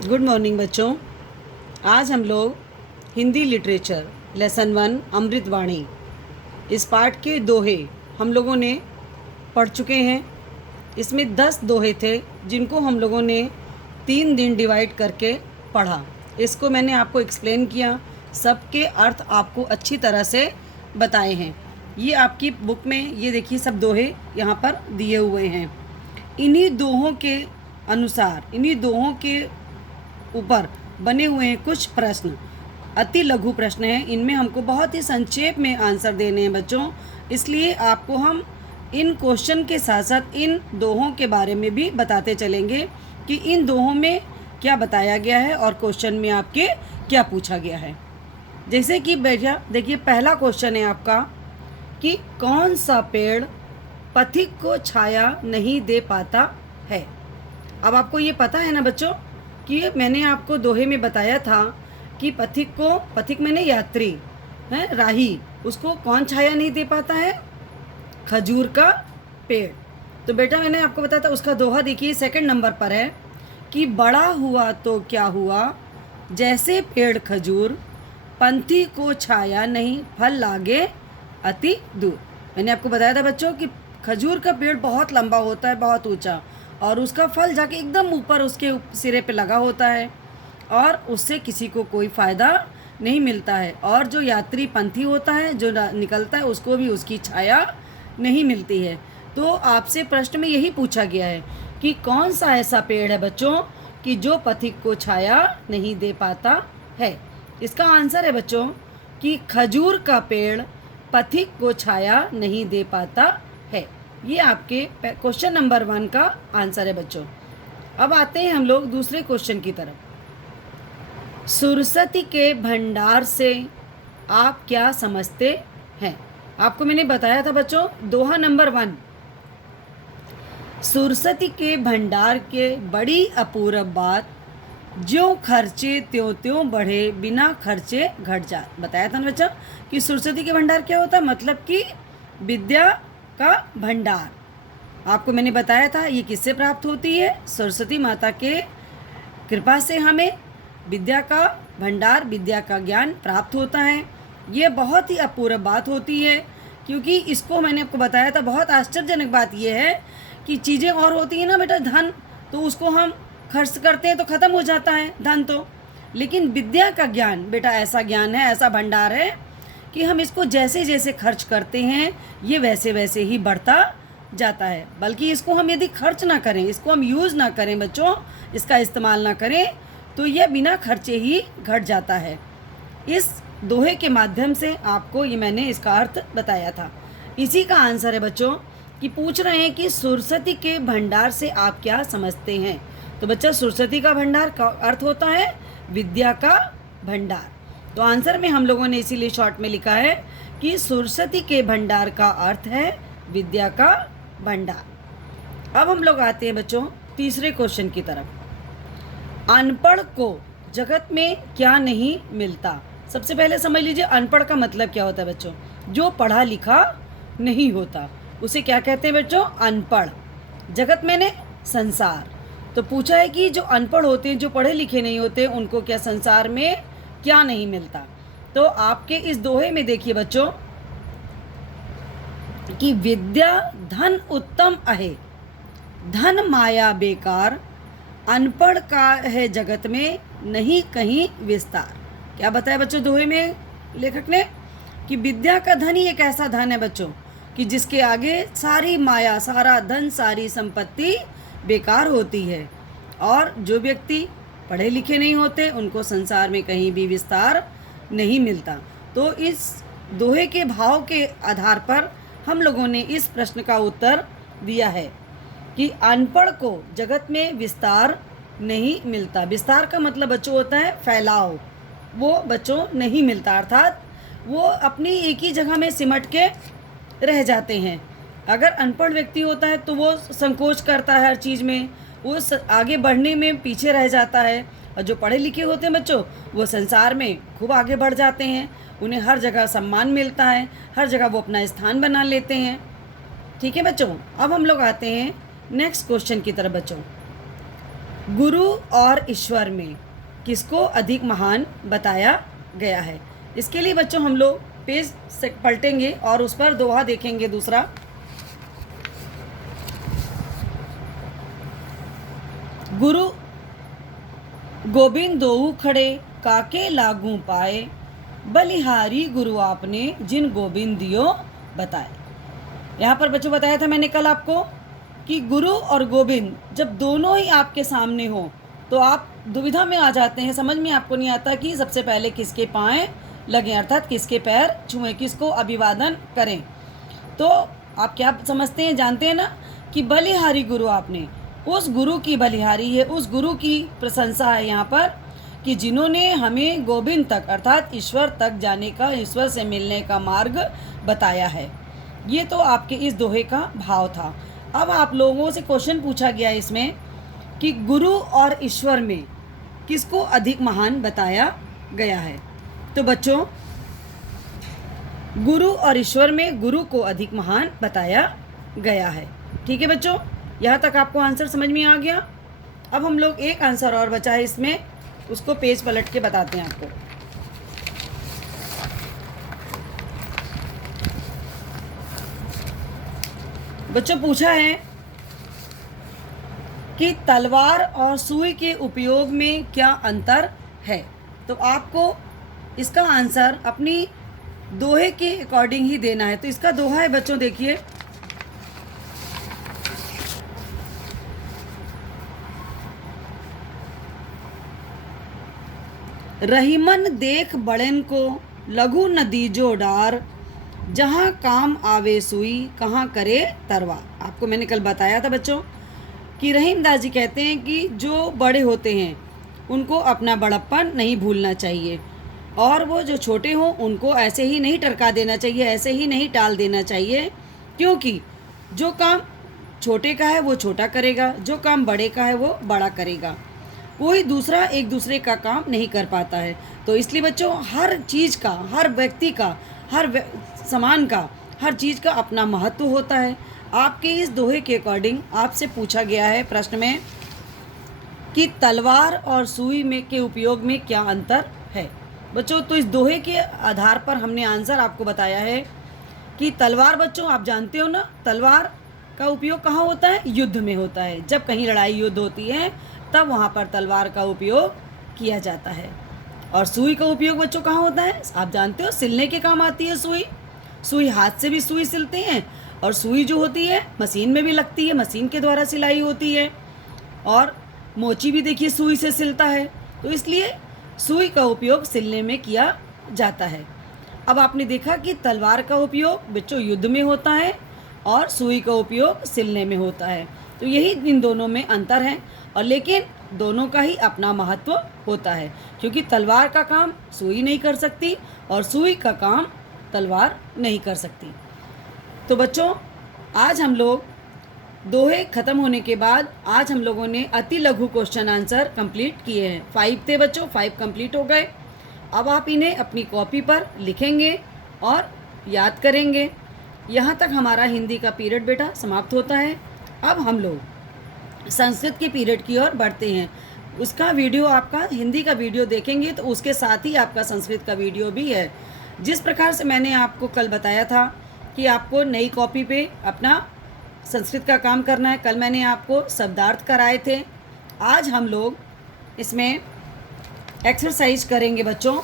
Good morning बच्चों। आज हम लोग हिंदी लिटरेचर लेसन 1 अमृतवाणी इस पाठ के दोहे हम लोगों ने पढ़ चुके हैं। इसमें 10 दोहे थे जिनको हम लोगों ने 3 दिन डिवाइड करके पढ़ा। इसको मैंने आपको एक्सप्लेन किया, सबके अर्थ आपको अच्छी तरह से बताए हैं। ये आपकी बुक में ये देखिए सब दोहे यहाँ पर दिए हुए हैं। इन्हीं दोहों के अनुसार, इन्हीं दोहों के ऊपर बने हुए हैं कुछ प्रश्न, अति लघु प्रश्न हैं। इनमें हमको बहुत ही संक्षेप में आंसर देने हैं बच्चों, इसलिए आपको हम इन क्वेश्चन के साथ साथ इन दोहों के बारे में भी बताते चलेंगे कि इन दोहों में क्या बताया गया है और क्वेश्चन में आपके क्या पूछा गया है। जैसे कि बेटा देखिए, पहला क्वेश्चन है आपका कि कौन सा पेड़ पथिक को छाया नहीं दे पाता है। अब आपको ये पता है ना बच्चों कि मैंने आपको दोहे में बताया था कि पथिक मैंने यात्री है, राही, उसको कौन छाया नहीं दे पाता है? खजूर का पेड़। तो बेटा मैंने आपको बताया था, उसका दोहा देखिए सेकंड नंबर पर है कि बड़ा हुआ तो क्या हुआ, जैसे पेड़ खजूर, पंथी को छाया नहीं, फल लागे अति दूर। मैंने आपको बताया था बच्चों कि खजूर का पेड़ बहुत लंबा होता है, बहुत ऊंचा, और उसका फल जाके एकदम ऊपर उसके सिरे पे लगा होता है और उससे किसी को कोई फ़ायदा नहीं मिलता है। और जो यात्री पंथी होता है, जो निकलता है, उसको भी उसकी छाया नहीं मिलती है। तो आपसे प्रश्न में यही पूछा गया है कि कौन सा ऐसा पेड़ है बच्चों कि जो पथिक को छाया नहीं दे पाता है। इसका आंसर है बच्चों कि खजूर का पेड़ पथिक को छाया नहीं दे पाता है। ये आपके क्वेश्चन नंबर 1 का आंसर है बच्चों। अब आते हैं हम लोग दूसरे क्वेश्चन की तरफ। सुरसती के भंडार से आप क्या समझते हैं? आपको मैंने बताया था बच्चों दोहा नंबर 1, सुरसती के भंडार के बड़ी अपूर्व बात, ज्यों खर्चे त्यों त्यों बढ़े, बिना खर्चे घट जात। बताया था ना बच्चा कि सुरसती के भंडार क्या होता है, मतलब कि विद्या का भंडार। आपको मैंने बताया था ये किससे प्राप्त होती है? सरस्वती माता के कृपा से हमें विद्या का भंडार, विद्या का ज्ञान प्राप्त होता है। ये बहुत ही अपूर्व बात होती है, क्योंकि इसको मैंने आपको बताया था। बहुत आश्चर्यजनक बात ये है कि चीज़ें और होती हैं ना बेटा, धन तो उसको हम खर्च करते हैं तो ख़त्म हो जाता है धन तो, लेकिन विद्या का ज्ञान बेटा ऐसा ज्ञान है, ऐसा भंडार है कि हम इसको जैसे जैसे खर्च करते हैं ये वैसे वैसे ही बढ़ता जाता है। बल्कि इसको हम यदि खर्च ना करें, इसको हम यूज़ ना करें बच्चों, इसका इस्तेमाल ना करें, तो यह बिना खर्चे ही घट जाता है। इस दोहे के माध्यम से आपको ये मैंने इसका अर्थ बताया था। इसी का आंसर है बच्चों कि पूछ रहे हैं कि सुरसती के भंडार से आप क्या समझते हैं। तो बच्चा सुरसती का भंडार का अर्थ होता है विद्या का भंडार। तो आंसर में हम लोगों ने इसीलिए शॉर्ट में लिखा है कि सुरसती के भंडार का अर्थ है विद्या का भंडार। अब हम लोग आते हैं बच्चों तीसरे क्वेश्चन की तरफ। अनपढ़ को जगत में क्या नहीं मिलता? सबसे पहले समझ लीजिए अनपढ़ का मतलब क्या होता है बच्चों। जो पढ़ा लिखा नहीं होता उसे क्या कहते हैं बच्चों? अनपढ़। जगत मैंने संसार। तो पूछा है कि जो अनपढ़ होते हैं, जो पढ़े लिखे नहीं होते, उनको क्या संसार में क्या नहीं मिलता? तो आपके इस दोहे में देखिए बच्चों कि विद्या धन उत्तम आहे, धन माया बेकार, अनपढ़ का है जगत में नहीं कहीं विस्तार। क्या बताया बच्चों दोहे में लेखक ने कि विद्या का धन ही एक ऐसा धन है बच्चों कि जिसके आगे सारी माया, सारा धन, सारी संपत्ति बेकार होती है। और जो व्यक्ति पढ़े लिखे नहीं होते उनको संसार में कहीं भी विस्तार नहीं मिलता। तो इस दोहे के भाव के आधार पर हम लोगों ने इस प्रश्न का उत्तर दिया है कि अनपढ़ को जगत में विस्तार नहीं मिलता। विस्तार का मतलब बच्चों होता है फैलाव, वो बच्चों नहीं मिलता, अर्थात वो अपनी एक ही जगह में सिमट के रह जाते हैं। अगर अनपढ़ व्यक्ति होता है तो वो संकोच करता है हर चीज़ में, वो आगे बढ़ने में पीछे रह जाता है। और जो पढ़े लिखे होते हैं बच्चों वो संसार में खूब आगे बढ़ जाते हैं, उन्हें हर जगह सम्मान मिलता है, हर जगह वो अपना स्थान बना लेते हैं। ठीक है बच्चों, अब हम लोग आते हैं नेक्स्ट क्वेश्चन की तरफ बच्चों। गुरु और ईश्वर में किसको अधिक महान बताया गया है। इसके लिए बच्चों हम लोग पेज से पलटेंगे और उस पर दोहा देखेंगे। दूसरा, गुरु गोबिंद दोऊ खड़े काके लागू पाए, बलिहारी गुरु आपने जिन गोबिंद दियो बताए। यहाँ पर बच्चों बताया था मैंने कल आपको कि गुरु और गोविंद जब दोनों ही आपके सामने हो तो आप दुविधा में आ जाते हैं, समझ में आपको नहीं आता कि सबसे पहले किसके पाँव लगें, अर्थात किसके पैर छुएं, किसको अभिवादन करें। तो आप क्या समझते हैं, जानते हैं ना कि बलिहारी गुरु आपने, उस गुरु की बलिहारी है, उस गुरु की प्रशंसा है यहाँ पर कि जिन्होंने हमें गोविंद तक अर्थात ईश्वर तक जाने का, ईश्वर से मिलने का मार्ग बताया है। ये तो आपके इस दोहे का भाव था। अब आप लोगों से क्वेश्चन पूछा गया इसमें कि गुरु और ईश्वर में किसको अधिक महान बताया गया है। तो बच्चों, गुरु और ईश्वर में गुरु को अधिक महान बताया गया है। ठीक है बच्चों, यहाँ तक आपको आंसर समझ में आ गया। अब हम लोग एक आंसर और बचा है इसमें, उसको पेज पलट के बताते हैं आपको। बच्चों पूछा है कि तलवार और सुई के उपयोग में क्या अंतर है। तो आपको इसका आंसर अपनी दोहे के अकॉर्डिंग ही देना है। तो इसका दोहा है बच्चों, देखिए, रहीमन देख बड़न को लघु नदी जो डार, जहाँ काम आवे सुई कहाँ करे तलवार। आपको मैंने कल बताया था बच्चों कि रहीम दास जी कहते हैं कि जो बड़े होते हैं उनको अपना बड़प्पन नहीं भूलना चाहिए, और वो जो छोटे हों उनको ऐसे ही नहीं टरका देना चाहिए, ऐसे ही नहीं टाल देना चाहिए, क्योंकि जो काम छोटे का है वो छोटा करेगा, जो काम बड़े का है वो बड़ा करेगा। कोई दूसरा एक दूसरे का काम नहीं कर पाता है। तो इसलिए बच्चों, हर चीज़ का, हर व्यक्ति का, हर सामान का, हर चीज़ का अपना महत्व होता है। आपके इस दोहे के अकॉर्डिंग आपसे पूछा गया है प्रश्न में कि तलवार और सुई में के उपयोग में क्या अंतर है। बच्चों, तो इस दोहे के आधार पर हमने आंसर आपको बताया है कि तलवार, बच्चों आप जानते हो ना, तलवार का उपयोग कहाँ होता है, युद्ध में होता है। जब कहीं लड़ाई युद्ध होती है तब वहाँ पर तलवार का उपयोग किया जाता है। और सुई का उपयोग बच्चों कहाँ होता है, आप जानते हो, सिलने के काम आती है सुई। सुई हाथ से भी सुई सिलते हैं, और सुई जो होती है मशीन में भी लगती है, मशीन के द्वारा सिलाई होती है, और मोची भी देखिए सुई से सिलता है। तो इसलिए सुई का उपयोग सिलने में किया जाता है। अब आपने देखा कि तलवार का उपयोग बच्चों युद्ध में होता है और सुई का उपयोग सिलने में होता है। तो यही इन दोनों में अंतर है, और लेकिन दोनों का ही अपना महत्व होता है, क्योंकि तलवार का काम सुई नहीं कर सकती और सुई का काम तलवार नहीं कर सकती। तो बच्चों, आज हम लोग दोहे ख़त्म होने के बाद आज हम लोगों ने अति लघु क्वेश्चन आंसर कंप्लीट किए हैं। 5 थे बच्चों, 5 कंप्लीट हो गए। अब आप इन्हें अपनी कॉपी पर लिखेंगे और याद करेंगे। यहाँ तक हमारा हिंदी का पीरियड बेटा समाप्त होता है। अब हम लोग संस्कृत के पीरियड की ओर बढ़ते हैं। उसका वीडियो, आपका हिंदी का वीडियो देखेंगे तो उसके साथ ही आपका संस्कृत का वीडियो भी है। जिस प्रकार से मैंने आपको कल बताया था कि आपको नई कॉपी पे अपना संस्कृत का काम करना है, कल मैंने आपको शब्दार्थ कराए थे। आज हम लोग इसमें एक्सरसाइज करेंगे बच्चों।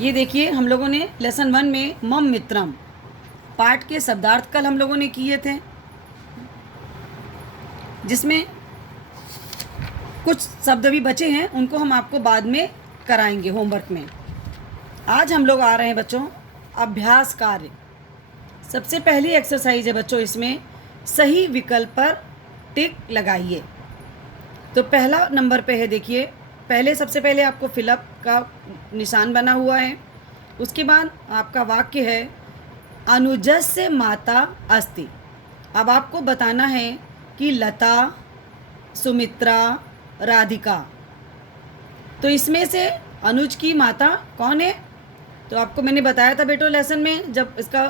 ये देखिए, हम लोगों ने लेसन 1 में मम मित्रम पाठ के शब्दार्थ कल हम लोगों ने किए थे, जिसमें कुछ शब्द भी बचे हैं, उनको हम आपको बाद में कराएंगे होमवर्क में। आज हम लोग आ रहे हैं बच्चों अभ्यास कार्य। सबसे पहली एक्सरसाइज है बच्चों, इसमें सही विकल्प पर टिक लगाइए। तो पहला नंबर पे है, देखिए, पहले सबसे पहले आपको फिलअप का निशान बना हुआ है। उसके बाद आपका वाक्य है अनुजस्य माता अस्ति। अब आपको बताना है कि लता, सुमित्रा, राधिका, तो इसमें से अनुज की माता कौन है, तो आपको मैंने बताया था बेटो लेसन में जब इसका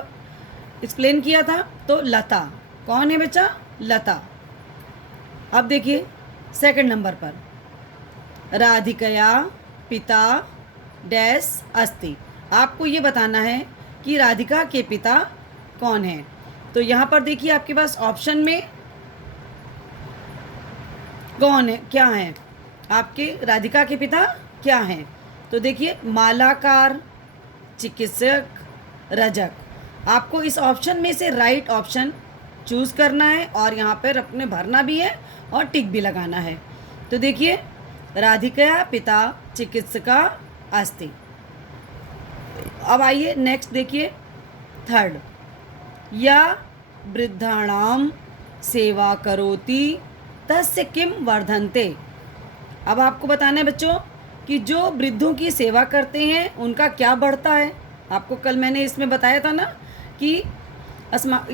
एक्सप्लेन किया था। तो लता कौन है बच्चा? लता। अब देखिए सेकंड नंबर पर राधिकया पिता डैश अस्ति। आपको ये बताना है कि राधिका के पिता कौन है। तो यहाँ पर देखिए आपके पास ऑप्शन में कौन है, क्या है आपके राधिका के पिता क्या हैं। तो देखिए मालाकार, चिकित्सक, रजक। आपको इस ऑप्शन में से राइट ऑप्शन चूज़ करना है और यहाँ पर अपने भरना भी है और टिक भी लगाना है। तो देखिए राधिका पिता चिकित्सका अस्ति। अब आइए नेक्स्ट देखिए थर्ड, या वृद्धाणाम सेवा करोति तस्य किम वर्धन्ते। अब आपको बताना है बच्चों कि जो वृद्धों की सेवा करते हैं उनका क्या बढ़ता है। आपको कल मैंने इसमें बताया था ना कि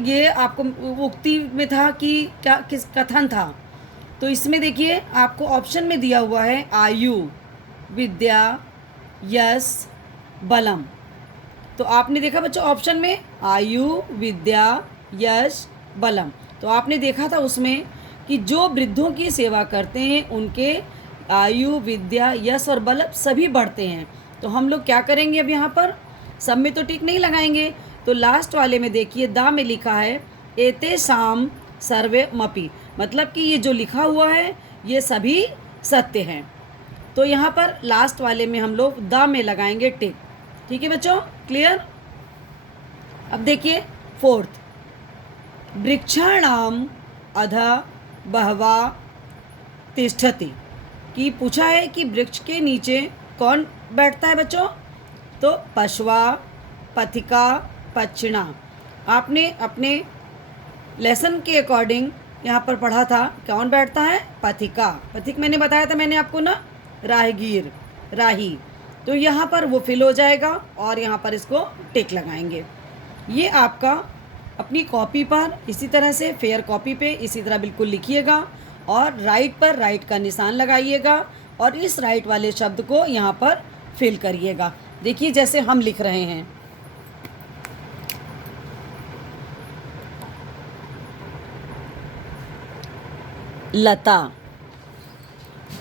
ये आपको उक्ति में था कि क्या किस कथन था। तो इसमें देखिए आपको ऑप्शन में दिया हुआ है आयु, विद्या, यश, बलम। तो आपने देखा बच्चों ऑप्शन में आयु, विद्या, यश, बलम। तो आपने देखा था उसमें कि जो वृद्धों की सेवा करते हैं उनके आयु, विद्या, यश और बलम सभी बढ़ते हैं। तो हम लोग क्या करेंगे अब यहाँ पर सब में तो टिक नहीं लगाएंगे। तो लास्ट वाले में देखिए दा में लिखा है एते शाम सर्वे मपी, मतलब कि ये जो लिखा हुआ है ये सभी सत्य हैं। तो यहाँ पर लास्ट वाले में हम लोग दा में लगाएंगे टिक। ठीक है बच्चों, क्लियर। अब देखिए फोर्थ, वृक्षाणाम अधा बहवा तिष्ठति, कि पूछा है कि वृक्ष के नीचे कौन बैठता है बच्चों। तो पशवा, पथिका, पक्षिणा। आपने अपने लेसन के अकॉर्डिंग यहाँ पर पढ़ा था कौन बैठता है, पथिका। पथिक मैंने बताया था मैंने आपको ना, राहगीर, राही। तो यहाँ पर वो फिल हो जाएगा और यहाँ पर इसको टिक लगाएंगे। ये आपका अपनी कॉपी पर इसी तरह से फेयर कॉपी पे इसी तरह बिल्कुल लिखिएगा और राइट पर राइट का निशान लगाइएगा और इस राइट वाले शब्द को यहाँ पर फिल करिएगा। देखिए जैसे हम लिख रहे हैं, लता।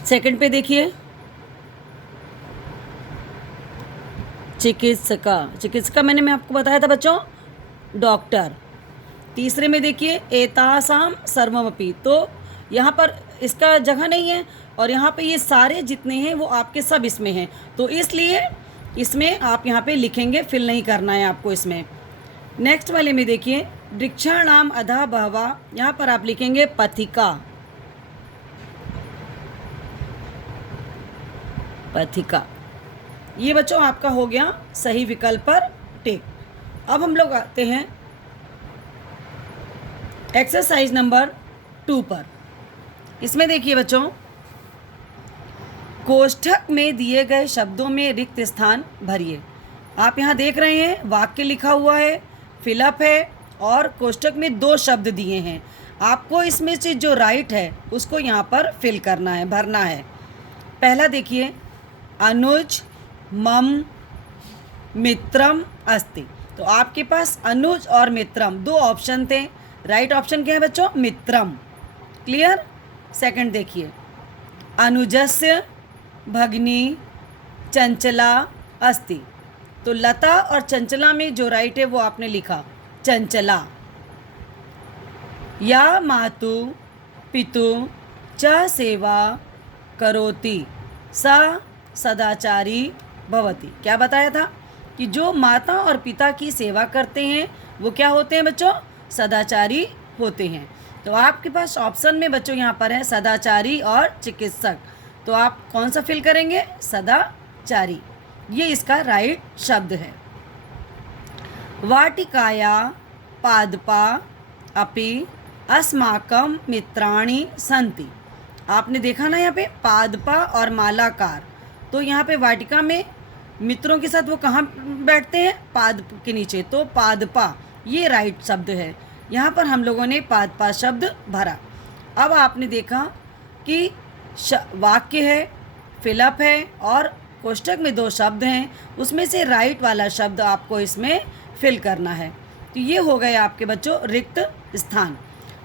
सेकंड पे देखिए चिकित्सका, चिकित्सका मैं आपको बताया था बच्चों डॉक्टर। तीसरे में देखिए एतासाम सर्वमपि, तो यहाँ पर इसका जगह नहीं है और यहाँ पे ये सारे जितने हैं वो आपके सब इसमें हैं, तो इसलिए इसमें आप यहाँ पे लिखेंगे, फिल नहीं करना है आपको इसमें। नेक्स्ट वाले में देखिए वृक्षाणाम अधा बहवा, यहाँ पर आप लिखेंगे पथिका, पथिका। ये बच्चों आपका हो गया सही विकल्प पर टिक। अब हम लोग आते हैं एक्सरसाइज नंबर 2 पर। इसमें देखिए बच्चों कोष्ठक में दिए गए शब्दों में रिक्त स्थान भरिए। आप यहाँ देख रहे हैं वाक्य लिखा हुआ है, फिलअप है और कोष्ठक में 2 शब्द दिए हैं। आपको इसमें से जो राइट है उसको यहाँ पर फिल करना है, भरना है। पहला देखिए अनुज मम मित्रम अस्ति। तो आपके पास अनुज और मित्रम 2 ऑप्शन थे। राइट ऑप्शन क्या है बच्चों, मित्रम। क्लियर। सेकंड देखिए अनुजस्य भगिनी चंचला अस्ति। तो लता और चंचला में जो राइट है वो आपने लिखा चंचला। या मातु पितु च सेवा करोति सा सदाचारी भवति। क्या बताया था कि जो माता और पिता की सेवा करते हैं वो क्या होते हैं बच्चों, सदाचारी होते हैं। तो आपके पास ऑप्शन में बच्चों यहाँ पर है सदाचारी और चिकित्सक। तो आप कौन सा फिल करेंगे, सदाचारी। ये इसका राइट शब्द है। वाटिकाया पादपा अपि अस्माकं मित्राणि सन्ति। आपने देखा ना यहाँ पे पादपा और मालाकार। तो यहाँ पे वाटिका में मित्रों के साथ वो कहाँ बैठते हैं, पाद के नीचे। तो पादपा ये राइट शब्द है। यहाँ पर हम लोगों ने पादपा शब्द भरा। अब आपने देखा कि वाक्य है, फिलअप है और कोष्ठक में 2 शब्द हैं, उसमें से राइट वाला शब्द आपको इसमें फिल करना है। तो ये हो गए आपके बच्चों रिक्त स्थान।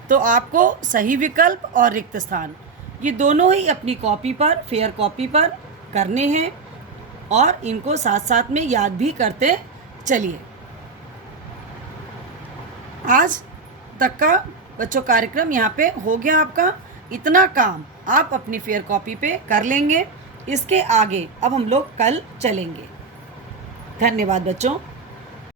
तो आपको सही विकल्प और रिक्त स्थान ये दोनों ही अपनी कॉपी पर, फेयर कॉपी पर करने हैं और इनको साथ साथ में याद भी करते चलिए। आज तक का बच्चों कार्यक्रम यहाँ पे हो गया आपका। इतना काम आप अपनी फेयर कॉपी पे कर लेंगे। इसके आगे अब हम लोग कल चलेंगे। धन्यवाद बच्चों।